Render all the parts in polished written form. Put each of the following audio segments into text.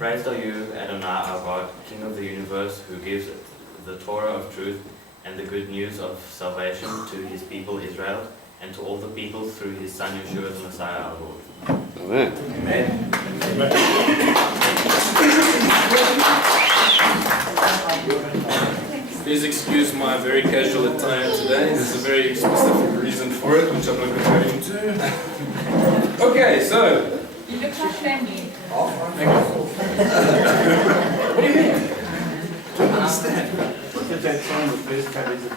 Praised are you, Adonai, our God, King of the universe, who gives the Torah of truth and the good news of salvation to his people Israel, and to all the people through his Son Yeshua the Messiah our Lord. Amen. Amen. Please excuse my very casual attire today. There's a very specific reason for it, which I'm not going to go into. Okay, so. You look like family. What do you mean? I don't understand. Look at that song with first cabbage of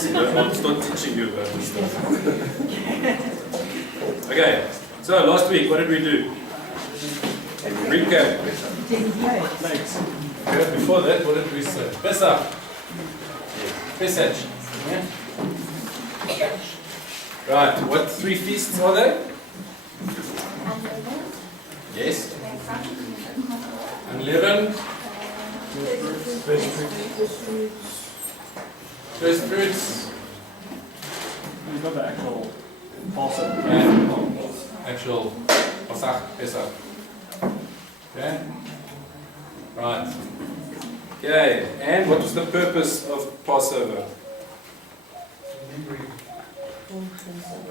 See, I'll start teaching you about this stuff. Okay, so last week, what did we do? Recap. Okay, before that, what did we say? Pesach. Pesach. Yeah. Right, what 3 feasts are there? Yes. Unleavened. First fruits. We've got the actual Passover. And actual Pesach. Okay. Right. Okay. And what was the purpose of Passover?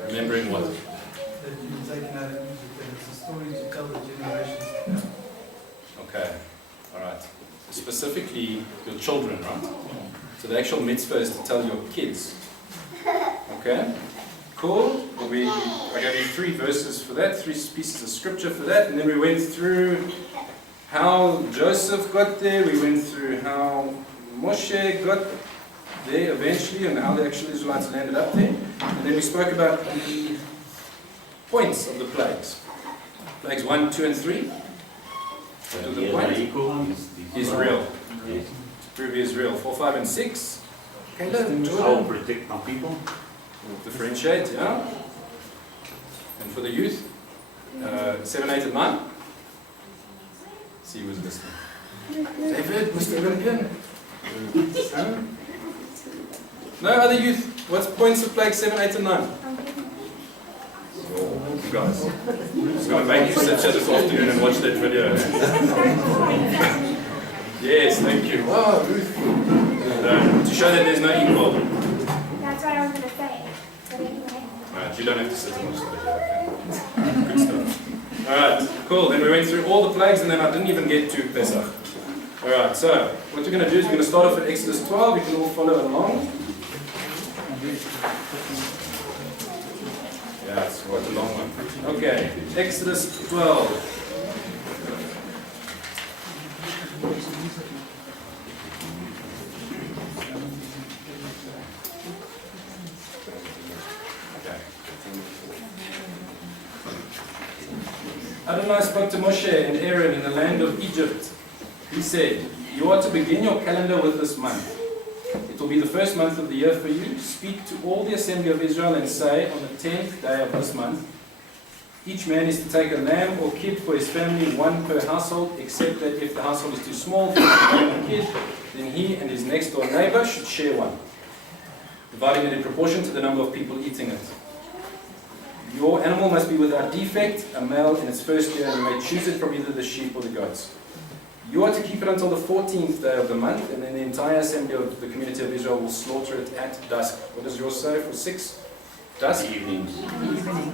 Remembering what? That you've taken out of Egypt, and it's a story to tell the generations to come. Okay. All right. Specifically, your children, right? So the actual mitzvah is to tell your kids. Okay? Cool. I gave you 3 verses for that, 3 pieces of scripture for that, and then we went through how Joseph got there, we went through how Moshe got there eventually, and how the actual Israelites landed up there, and then we spoke about the points of the plagues. Plagues 1, 2, and 3. What are the points? Israel. Prove Israel. 4, 5, and 6. Caleb, I will protect my people. Differentiate, yeah. And for the youth, 7, 8, and 9. See who's listening. David, Mr. Olympian. Huh? No other youth. What's points of plague 7, 8, and 9? You guys. I'm just going to make you sit here this afternoon and watch that video. Yes, thank you. Wow, Ruth. To show that there's no equal. That's what I was going to say. But anyway. Alright, you don't have to sit and watch the video. Okay. Good stuff. Alright, cool. Then we went through all the plagues and then I didn't even get to Pesach. Alright, so what we're going to do is we're going to start off at Exodus 12. You can all follow along. Yeah, it's quite a long one. Okay, Exodus 12. Adonai spoke to Moshe and Aaron in the land of Egypt. He said, "You are to begin your calendar with this month. It will be the first month of the year for you. Speak to all the assembly of Israel and say, on the 10th day of this month, each man is to take a lamb or kid for his family, 1 per household, except that if the household is too small for the lamb or kid, then he and his next door neighbor should share one, dividing it in proportion to the number of people eating it. Your animal must be without defect, a male in its first year, and you may choose it from either the sheep or the goats. You are to keep it until the 14th day of the month, and then the entire assembly of the community of Israel will slaughter it at dusk." What does yours say for 6? Dusk? Evening.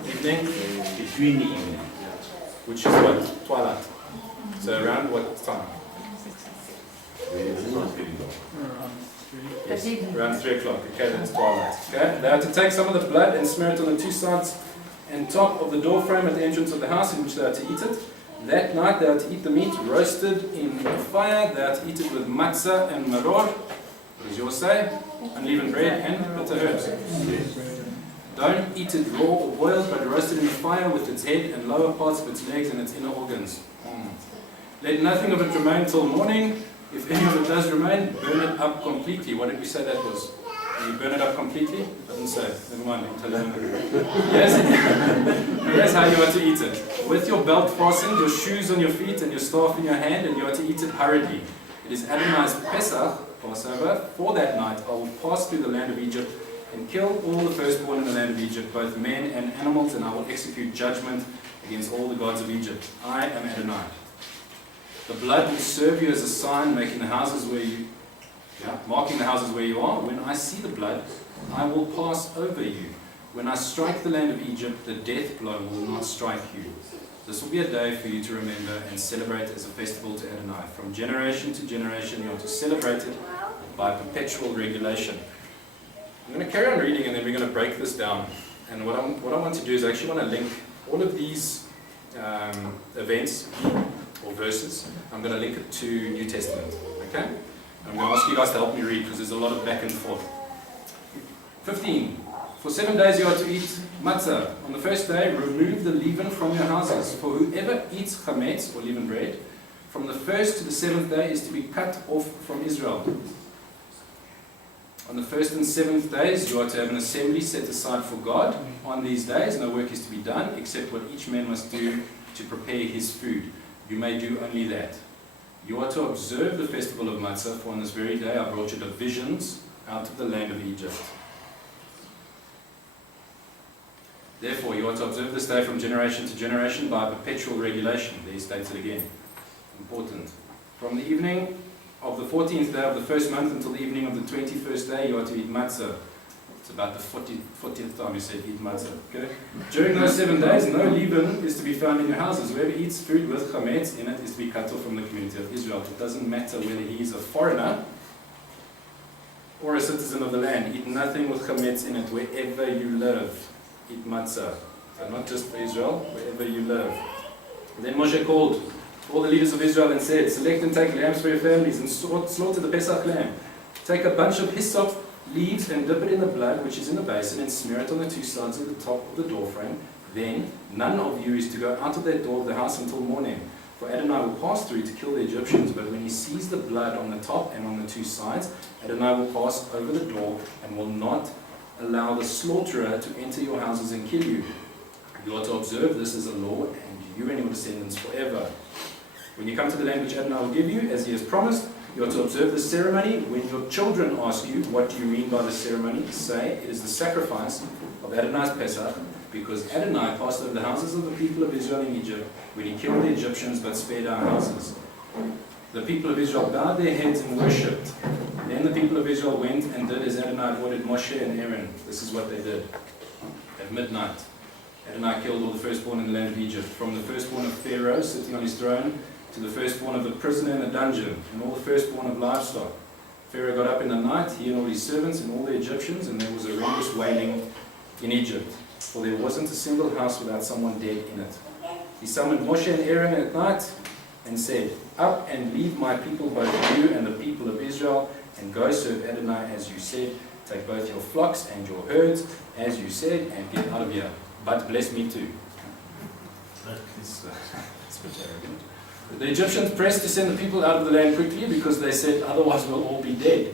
Evening? Between the evening. Which is what? Twilight. So around what time? Yes, around 3 o'clock. Okay, that's twilight. Okay, they are to take some of the blood and smear it on the 2 sides and top of the door frame at the entrance of the house in which they are to eat it. That night they are to eat the meat roasted in the fire. They are to eat it with matzah and maror. What does yours say? Unleavened bread and bitter herbs. Don't eat it raw or boiled, but roast it in the fire with its head and lower parts of its legs and its inner organs. Let nothing of it remain till morning. If any of it does remain, burn it up completely. What did we say that was? You burn it up completely? I didn't say. Never mind. Yes? That's how you are to eat it. With your belt fastened, your shoes on your feet, and your staff in your hand, and you are to eat it hurriedly. It is Adonai's Pesach, Passover. For that night I will pass through the land of Egypt, and kill all the firstborn in the land of Egypt, both men and animals, and I will execute judgment against all the gods of Egypt. I am Adonai. The blood will serve you as a sign, marking the houses where you are. When I see the blood, I will pass over you. When I strike the land of Egypt, the death blow will not strike you. This will be a day for you to remember and celebrate as a festival to Adonai. From generation to generation, you are to celebrate it by perpetual regulation. I'm going to carry on reading, and then we're going to break this down. And what I want to do is I actually want to link all of these events or verses. I'm going to link it to New Testament. Okay? I'm going to ask you guys to help me read because there's a lot of back and forth. 15. For 7 days you are to eat matzah. On the first day, remove the leaven from your houses. For whoever eats chametz, or leavened bread, from the first to the 7th day is to be cut off from Israel. On the 1st and 7th days, you are to have an assembly set aside for God. On these days, no work is to be done, except what each man must do to prepare his food. You may do only that. You are to observe the festival of matzah, for on this very day I brought you divisions out of the land of Egypt. Therefore, you are to observe this day from generation to generation by perpetual regulation. There he states it again. Important. From the evening of the 14th day of the first month until the evening of the 21st day, you are to eat matzah. It's about the 40th time you said eat matzah. Okay? During those 7 days, no leaven is to be found in your houses. Whoever eats food with chametz in it is to be cut off from the community of Israel. It doesn't matter whether he is a foreigner or a citizen of the land. Eat nothing with chametz in it wherever you live. Eat matzah. So not just for Israel, wherever you live. And then Moshe called all the leaders of Israel and said, select and take lambs for your families and slaughter the Pesach lamb. Take a bunch of hyssop leaves and dip it in the blood which is in the basin and smear it on the two sides of the top of the doorframe. Then none of you is to go out of that door of the house until morning. For Adonai will pass through to kill the Egyptians, but when he sees the blood on the top and on the two sides, Adonai will pass over the door and will not allow the slaughterer to enter your houses and kill you. You are to observe this as a law, and you and your descendants forever. When you come to the land which Adonai will give you, as he has promised, you are to observe this ceremony. When your children ask you, what do you mean by the ceremony? Say, it is the sacrifice of Adonai's Pesach, because Adonai passed over the houses of the people of Israel in Egypt when he killed the Egyptians but spared our houses. The people of Israel bowed their heads and worshipped. Then the people of Israel went and did as Adonai had ordered Moshe and Aaron. This is what they did. At midnight, Adonai killed all the firstborn in the land of Egypt, from the firstborn of Pharaoh sitting on his throne to the firstborn of the prisoner in the dungeon, and all the firstborn of livestock. Pharaoh got up in the night, he and all his servants and all the Egyptians, and there was horrendous wailing in Egypt, for there wasn't a single house without someone dead in it. He summoned Moshe and Aaron at night and said, up and leave my people, both you and the people of Israel, and go serve Adonai as you said. Take both your flocks and your herds as you said, and get out of here. But bless me too. It's a bit arrogant. The Egyptians pressed to send the people out of the land quickly because they said, otherwise we'll all be dead.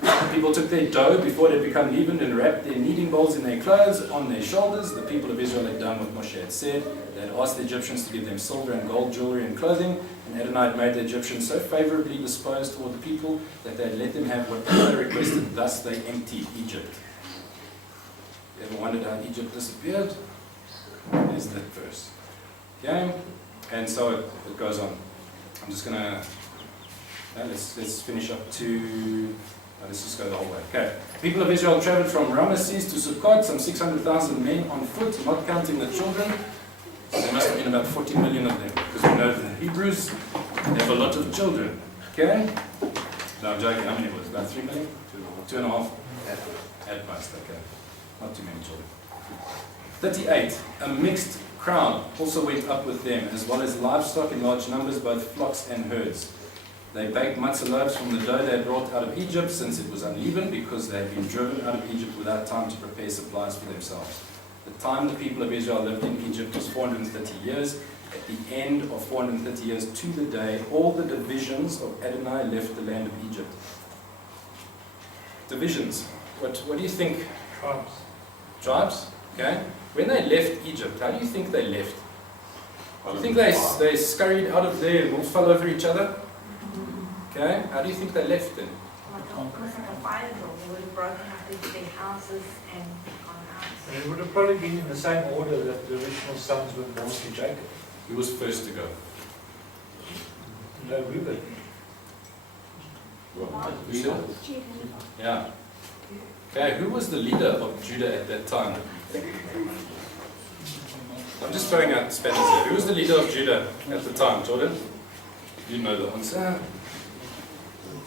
The people took their dough before it had become leavened and wrapped their kneading bowls in their clothes on their shoulders. The people of Israel had done what Moshe had said. They had asked the Egyptians to give them silver and gold jewelry and clothing, and Adonai had made the Egyptians so favorably disposed toward the people that they had let them have whatever they requested. Thus they emptied Egypt. You ever wondered how Egypt disappeared? There's that verse. Okay? And so it goes on. I'm just going to... Let's finish up to... Let's just go the whole way. Okay. People of Israel traveled from Ramesses to Sukkot, some 600,000 men on foot, not counting the children. So there must have been about 40 million of them, because we know that the Hebrews have a lot of children. Okay? No, I'm joking. How many was it? About 3 million? 2.5? At most, okay. Not too many children. 38. A mixed crowd also went up with them, as well as livestock in large numbers, both flocks and herds. They baked matzah loaves from the dough they had brought out of Egypt, since it was unleavened, because they had been driven out of Egypt without time to prepare supplies for themselves. The time the people of Israel lived in Egypt was 430 years. At the end of 430 years to the day, all the divisions of Adonai left the land of Egypt. Divisions. What do you think? Tribes. Tribes? Okay. When they left Egypt, how do you think they left? Do you think they scurried out of there and all fell over each other? Okay. How do you think they left then? almost like a fire drill. They would have broken up into their houses and gone out. And it would have probably been in the same order that the original sons were born to Jacob. Who was first to go? No, Reuben. Judah. Yeah. Okay, who was the leader of Judah at that time? I'm just throwing out spanners here. Who was the leader of Judah at the time, Jordan? You know the answer.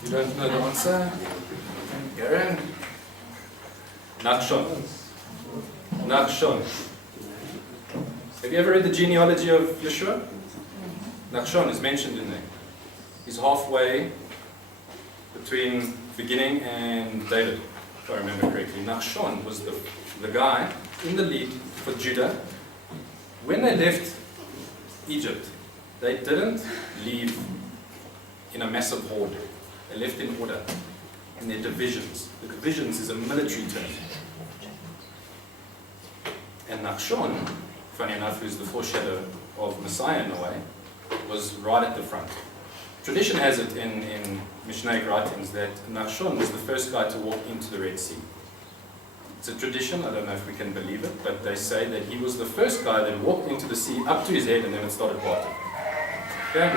You don't know the answer? Aaron? Nachshon. Nachshon. Have you ever read the genealogy of Yeshua? Nachshon is mentioned in there. He's halfway between beginning and David, if I remember correctly. Nachshon was the guy in the lead for Judah. When they left Egypt, they didn't leave in a massive horde. They left in order, in their divisions. The divisions is a military term. And Nachshon, funny enough, who's the foreshadow of Messiah in a way, was right at the front. Tradition has it in Mishnaic writings that Nachshon was the first guy to walk into the Red Sea. It's a tradition, I don't know if we can believe it, but they say that he was the first guy that walked into the sea up to his head and then it started parting. Okay?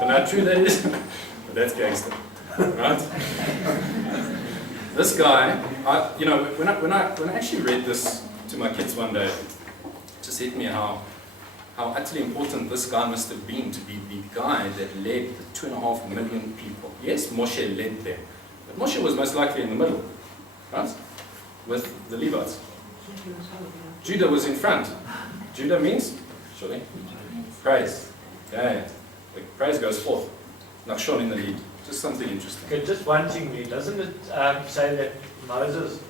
But how true that is? But that's gangster. Right? This guy, when I actually read this to my kids one day, it just hit me how utterly important this guy must have been to be the guy that led the 2.5 million people. Yes, Moshe led them, but Moshe was most likely in the middle, right? With the Levites. Judah was in front. Judah means, surely, praise. Okay, the praise goes forth. Nachshon in the lead. Just something interesting. Okay, just one thing there. Doesn't it say that Moses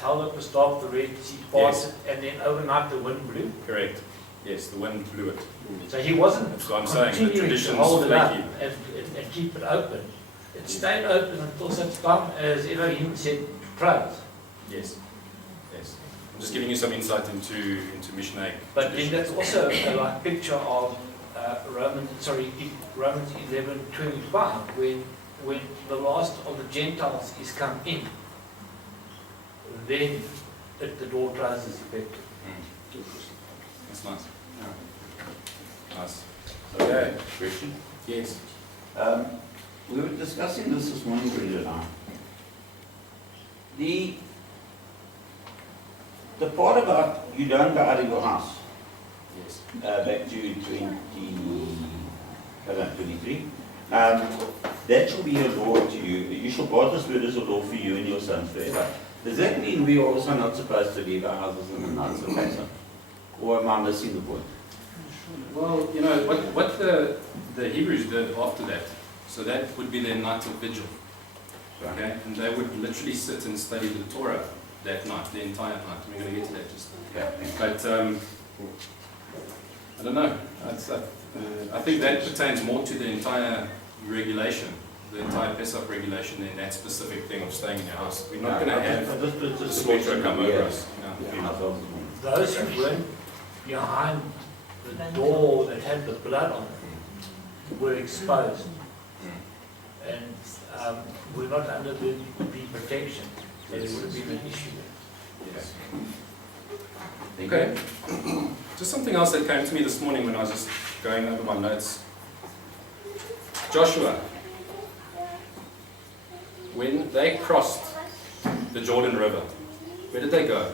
held up the staff, the Red Sea parted, Yes. and then overnight the wind blew? Correct. Yes, the wind blew it. So he wasn't That's what I'm saying. The continuing to tradition's hold it up flaky. and keep it open. It stayed open until such time as Elohim said, praise. Yes. Yes. I'm just giving you some insight into Mishnaic. But then tradition. that's also a like picture of Romans 11:25, when the last of the Gentiles is come in, then the door closes effective. That's nice. Nice. Okay. Question? Yes. We were discussing this morning, Brenda and I. The part about you don't go out of your house, Yes. back to 23, that shall be a law to you. You shall guard this word as a law for you and your sons forever. Does that mean we are also not supposed to leave our houses in the nights of Pesach? Or am I missing the point? Well, you know, what the Hebrews did after that, so that would be their night of vigil. Okay? And they would literally sit and study the Torah that night, the entire night. We're going to get to that just Yeah. But I don't know. I think that pertains more to the entire regulation, the entire Pesach regulation than that specific thing of staying in your house. We're not going to have the slaughter come over us. Yeah. Those who went behind the door that had the blood on it were exposed and were not under the protection. So there would have been an issue there. Yes. Okay. Just something else that came to me this morning when I was just going over my notes. Joshua, when they crossed the Jordan River, where did they go?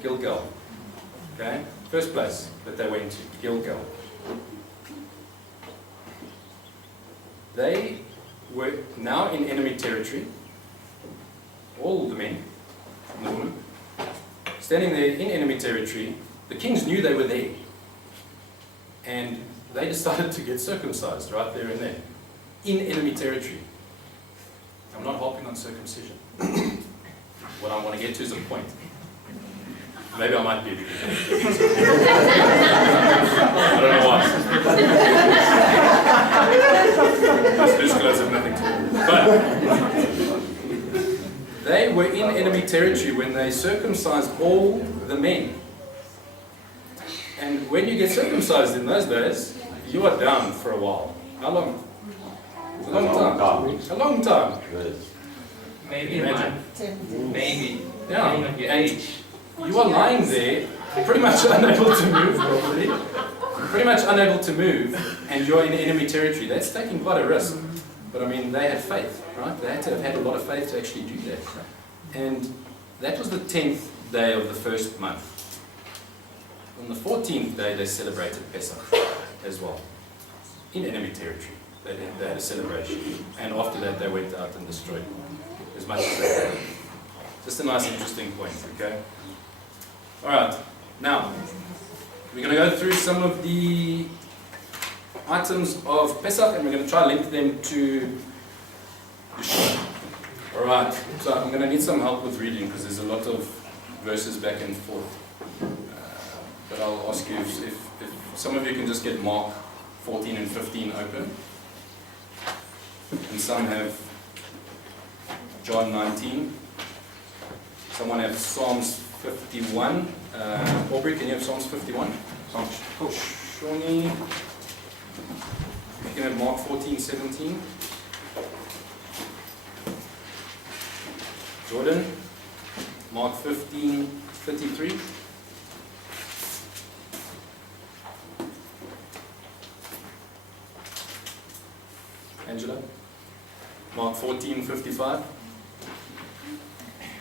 Gilgal. Okay? First place that they went to, Gilgal. They were now in enemy territory. All the men and the women standing there in enemy territory. The kings knew they were there, and they decided to get circumcised right there and then in enemy territory. I'm not harping on circumcision. What I want to get to is a point. Maybe I might be. I don't know why. Those clothes have nothing to do. But they were in enemy territory when they circumcised all the men. And when you get circumcised in those days, you are down for a while. How long? It's a long time. A long time. Yes. Maybe a Imagine. month. Maybe. Yeah. Depending on your And age. you are lying there, pretty much unable to move, probably. Pretty much unable to move, and you're in enemy territory. That's taking quite a risk. But I mean, they had faith, right? They had to have had a lot of faith to actually do that. And that was the 10th day of the first month. On the 14th day, they celebrated Pesach as well, in enemy territory. They had a celebration. And after that, they went out and destroyed as much as they could. Just a nice, interesting point, okay? All right, now, we're going to go through some of the items of Pesach, and we're going to try to link them to Yeshua. All right, so I'm going to need some help with reading, because there's a lot of verses back and forth. But I'll ask you if some of you can just get Mark 14 and 15 open. And some have John 19. Someone have Psalms 51. Aubrey, can you have Psalms 51? Cool. Shawnee. You can have Mark 14, 17. Jordan. Mark 15, 33. Angela. Mark 14, 55.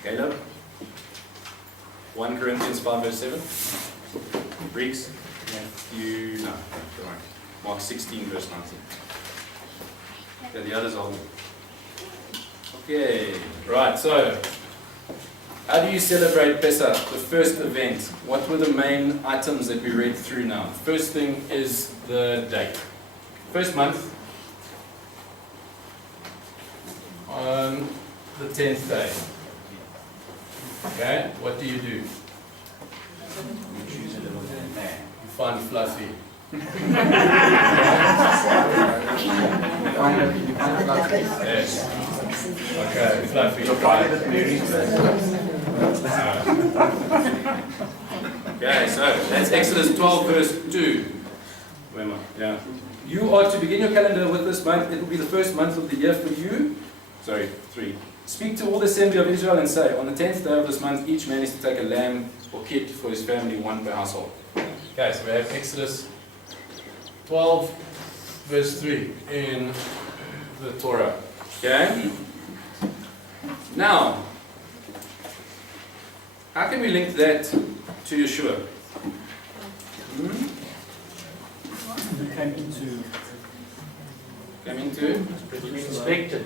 Caleb. 1 Corinthians 5 verse 7. Greeks. Matthew, no, don't worry. Mark 16 verse 19. Okay, the others are. Okay, right, so how do you celebrate Pesach, the first event? What were the main items that we read through now? First thing is the date. First month, on the 10th day. Okay, what do? You choose a little man. You find Fluffy. Yes. Okay, Fluffy. Okay, so that's Exodus 12 verse 2. Where am I? Yeah. You are to begin your calendar with this month. It will be the first month of the year for you. Sorry, 3. Speak to all the assembly of Israel and say, on the 10th day of this month, each man is to take a lamb or kid for his family, one per household. Okay, so we have Exodus 12, verse 3 in the Torah. Okay? Now, how can we link that to Yeshua? Came into Inspected.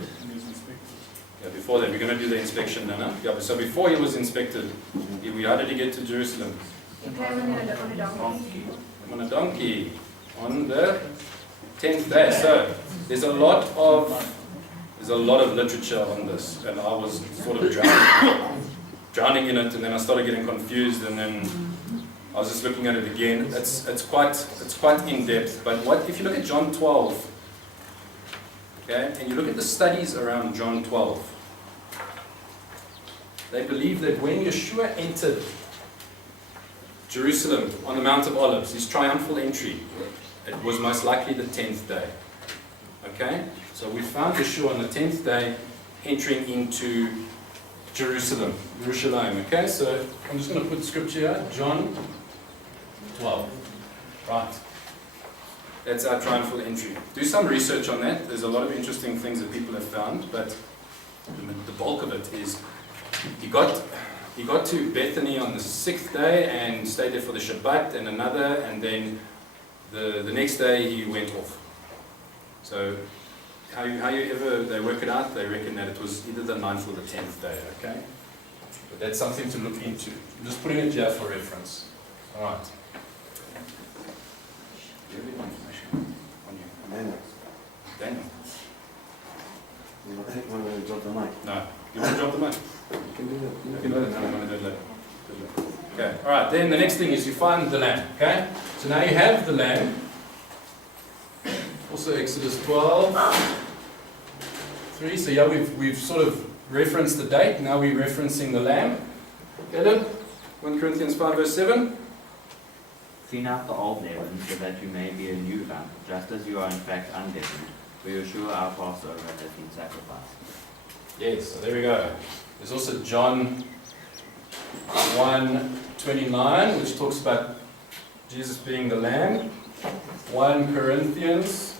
Yeah, before that, we're going to do the inspection now. No? Yeah, so before he was inspected, how did he get to Jerusalem? He came on a donkey. On a donkey. On the 10th day. So there's a lot of literature on this, and I was sort of drowning in it, and then I started getting confused, and then I was just looking at it again. It's quite in depth. But what if you look at John 12? Okay, and you look at the studies around John 12, they believe that when Yeshua entered Jerusalem on the Mount of Olives, his triumphal entry, it was most likely the 10th day. Okay, so we found Yeshua on the 10th day entering into Jerusalem. Okay, so I'm just going to put scripture here, John 12. Right. That's our triumphal entry. Do some research on that. There's a lot of interesting things that people have found, but the bulk of it is he got to Bethany on the 6th day and stayed there for the Shabbat and another, and then the next day he went off. So however they work it out, they reckon that it was either the 9th or the 10th day, okay? But that's something to look into. I'm just putting it here for reference. All right. Do you have any information on you? Daniel? You want to drop the mic? No. You want to drop the mic? You can do that. You can do it. No, I'm going to do it later. Okay. All right. Then the next thing is you find the lamb. Okay. So now you have the lamb. Also Exodus 12. 3. So yeah, we've sort of referenced the date. Now we're referencing the lamb. Caleb, 1 Corinthians 5 verse 7. Clean out the old leaven so that you may be a new lump, just as you are in fact unleavened. For Yeshua our Passover has been sacrificed. Yes, so there we go. There's also John 1:29, which talks about Jesus being the Lamb. 1 Corinthians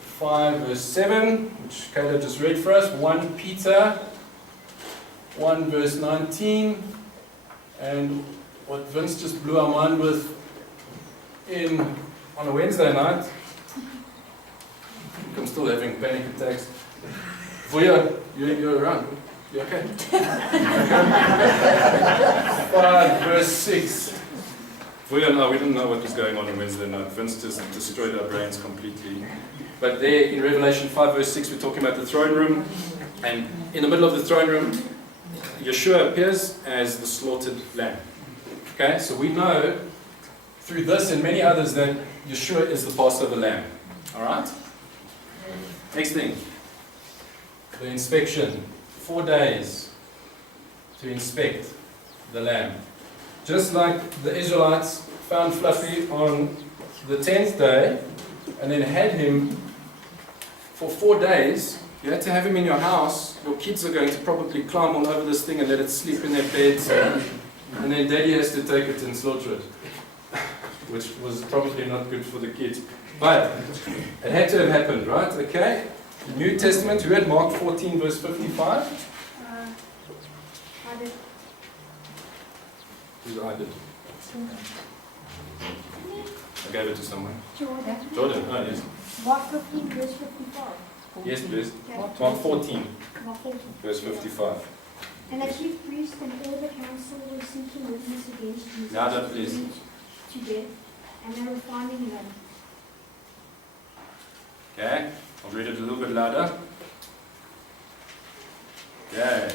5 verse 7, which Caleb just read for us. 1 Peter 1 verse 19. And what Vince just blew our mind with on a Wednesday night. I'm still having panic attacks. Vuya, you're around. You okay? 5 verse 6. Vuya, no, we didn't know what was going on Wednesday night. Vince just destroyed our brains completely. But there in Revelation 5 verse 6, we're talking about the throne room. And in the middle of the throne room, Yeshua appears as the slaughtered lamb. Okay, so we know through this and many others that Yeshua is the Passover lamb. Alright? Next thing. The inspection. 4 days to inspect the lamb. Just like the Israelites found Fluffy on the 10th day and then had him for 4 days, you had to have him in your house. Your kids are going to probably climb all over this thing and let it sleep in their beds. And then daddy has to take it and slaughter it. Which was probably not good for the kids. But it had to have happened, right? Okay? The New Testament, who had Mark 14 verse 55? I did. Who I did? I gave it to someone. Jordan. Jordan, oh yes. Mark 15 verse 55. Yes, please. Okay. Mark 14 Mark 14. verse 55. And the chief priest and all the council were seeking witness against Jesus Louder, please. to death, and they were finding none. Okay, I'll read it a little bit louder. Okay.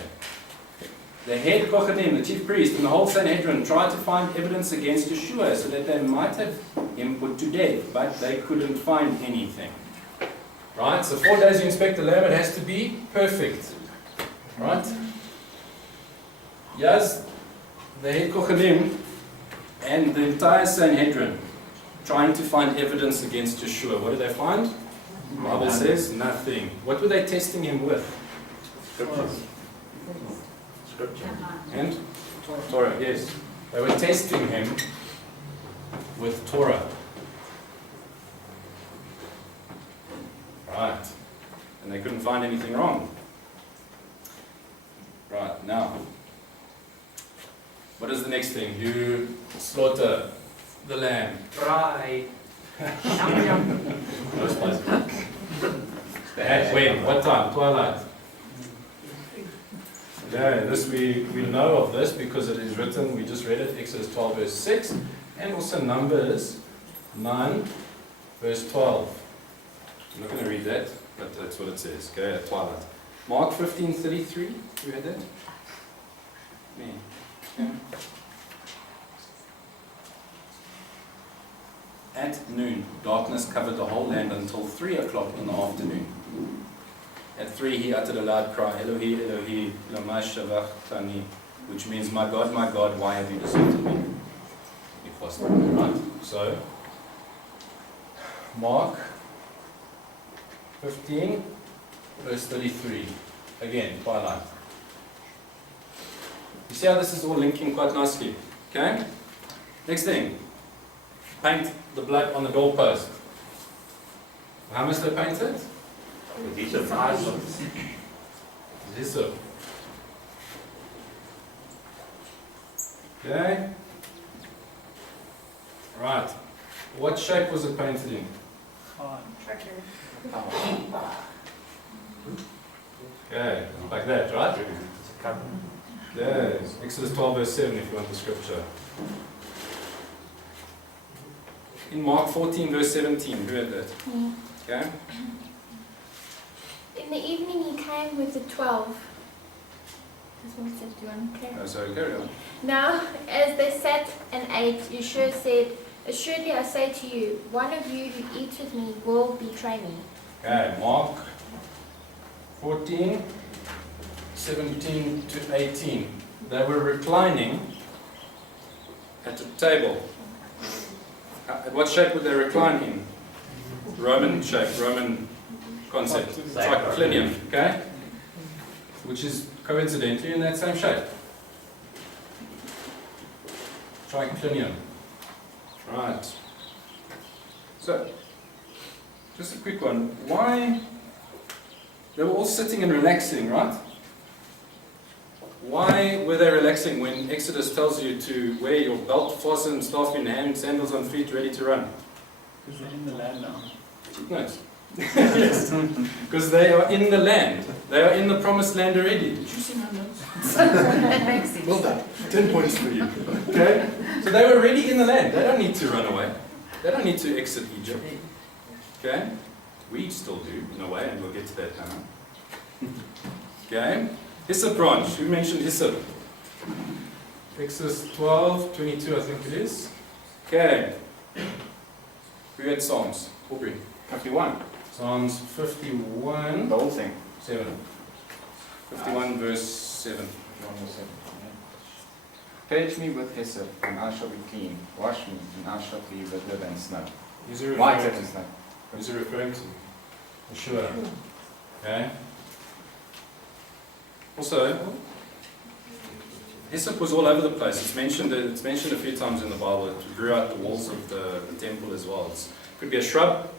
The head Kohanim, the chief priest, and the whole Sanhedrin tried to find evidence against Yeshua so that they might have him put to death, but they couldn't find anything. Right, so 4 days you inspect the lamb, it has to be perfect. Right? Yes, the head Kohanim and the entire Sanhedrin trying to find evidence against Yeshua. What did they find? The Bible says nothing. What were they testing him with? Scriptures. And? Torah, yes. They were testing him with Torah. Right. And they couldn't find anything wrong. Right, now. What is the next thing? You slaughter the lamb. Fry. No spice. At when? What time? Twilight. Yeah, this we know of this because it is written, we just read it, Exodus 12 verse 6, and also Numbers 9 verse 12. I'm not going to read that, but that's what it says, okay, at twilight. Mark 15:33, you read that? Me. Yeah. At noon, darkness covered the whole land until 3 o'clock in the afternoon. At 3 he uttered a loud cry, Elohi, Elohi, lama sabachthani, which means, my God, why have you deserted me? He fasted, right? So, Mark 15, verse 33. Again, twilight. You see how this is all linking quite nicely? Okay? Next thing. Paint the blood on the doorpost. How must they paint it? These are Hyssop. Okay. Right. What shape was it painted in? Tractor. Okay, like that, right? Yes. Exodus 12 verse 7 if you want the scripture. In Mark 14 verse 17, who had that? Okay. In the evening he came with the 12. This one said, do you want to carry on? Oh, sorry, carry on. Now, as they sat and ate, Yeshua said, assuredly I say to you, one of you who eats with me will betray me. Okay, Mark 14, 17 to 18. They were reclining at a table. At what shape would they recline in? Roman shape, Roman concept. Triclinium, okay? Which is coincidentally in that same shape. Triclinium. Right. So, just a quick one. Why? They were all sitting and relaxing, right? Why were they relaxing when Exodus tells you to wear your belt fastened, staff in hand, sandals on feet, ready to run? Because they're in the land now. Nice. Yes. Because they are in the land. They are in the promised land already. Did you see my notes? That makes sense. Well done. 10 points for you. Okay? So they were already in the land. They don't need to run away. They don't need to exit Egypt. Okay? We still do, in a way, and we'll get to that now. Okay? Hyssop branch. Who mentioned hyssop? Exodus 12:22, I think it is. Okay. Who had Psalms? Aubrey. 51. Psalms 51. The whole thing. 7. 51 verse 7. Purge me with hyssop, and I shall be clean. Wash me, and I shall be whiter than snow. Who's it Whiter referring than to? snow. Who's it referring to? Yeshua. Okay. Also, hyssop was all over the place. It's mentioned a few times in the Bible. It grew out the walls of the temple as well. It could be a shrub,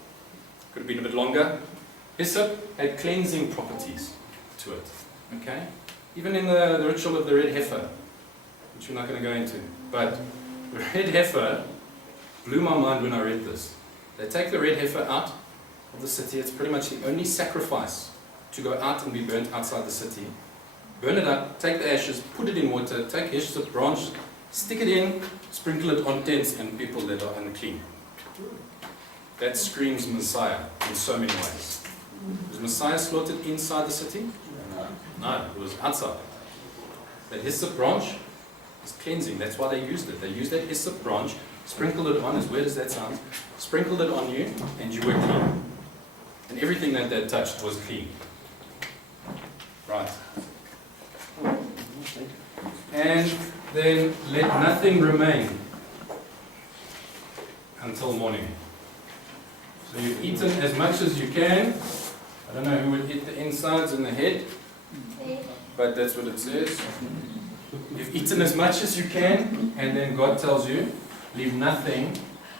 could have been a bit longer. Hyssop had cleansing properties to it. Okay? Even in the ritual of the red heifer, which we're not going to go into. But the red heifer blew my mind when I read this. They take the red heifer out of the city. It's pretty much the only sacrifice to go out and be burnt outside the city. Burn it up, take the ashes, put it in water, take hyssop branch, stick it in, sprinkle it on tents and people that are unclean. That screams Messiah in so many ways. Was Messiah slaughtered inside the city? No, it was outside. That hyssop branch is cleansing. That's why they used it. They used that hyssop branch, sprinkled it on, as weird as that sounds, sprinkled it on you, and you were clean. And everything that they touched was clean. Right. And then let nothing remain until morning. So you've eaten as much as you can. I don't know who would eat the insides and the head, but that's what it says. You've eaten as much as you can, and then God tells you, leave nothing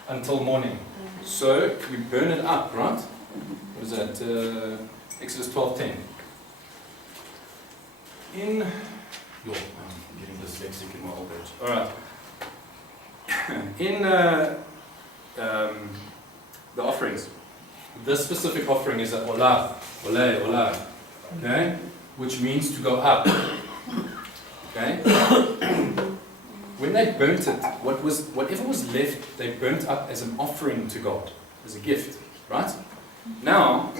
until morning. So we burn it up, right? What is that? Exodus 12:10. I'm getting dyslexic in my old age. All right. In the offerings, this specific offering is a olah, okay, which means to go up. Okay. When they burnt it, whatever was left, they burnt up as an offering to God, as a gift, right? Now,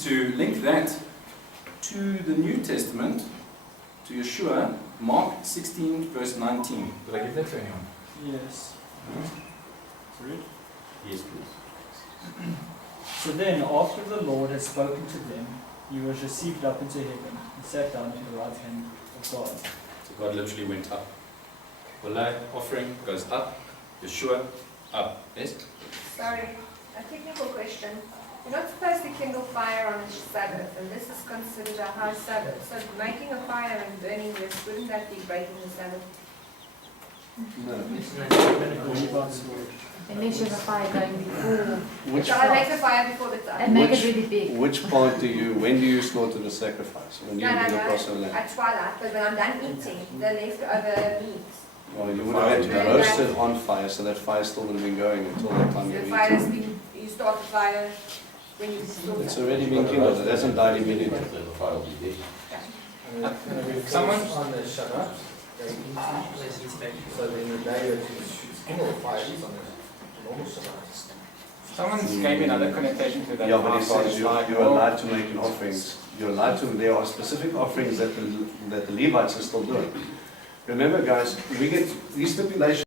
to link that to the New Testament, to Yeshua, Mark 16, verse 19. Did I give that to anyone? Yes. Read? Yes, please. So then, after the Lord had spoken to them, he was received up into heaven and sat down at the right hand of God. So God literally went up. Olay offering goes up. Yeshua, up. Yes? Sorry, a technical question. You're not supposed to kindle fire on a Sabbath, and this is considered a high Sabbath. So making a fire and burning this, wouldn't that be breaking the Sabbath? Unless you have a fire going before. Which So I make the fire before the time. And make it really big. Which part when do you slaughter the sacrifice? When you do the Passover lamb? At twilight, but when I'm done eating, the leftover meat. Well, you would have had to roast it on fire, so that fire still would have been going until that time you The eat fire has it. been, you start the fire when you slaughter. It's already been kindled, it hasn't died immediately. Someone on the Shabbat, they eat, so then the day that you kindle fire is on the normal Shabbat. Someone gave me another connotation to that. Yeah, but he says you're allowed to make an offerings. You're allowed to, there are specific offerings that the Levites are still doing. Remember guys, we get these stipulations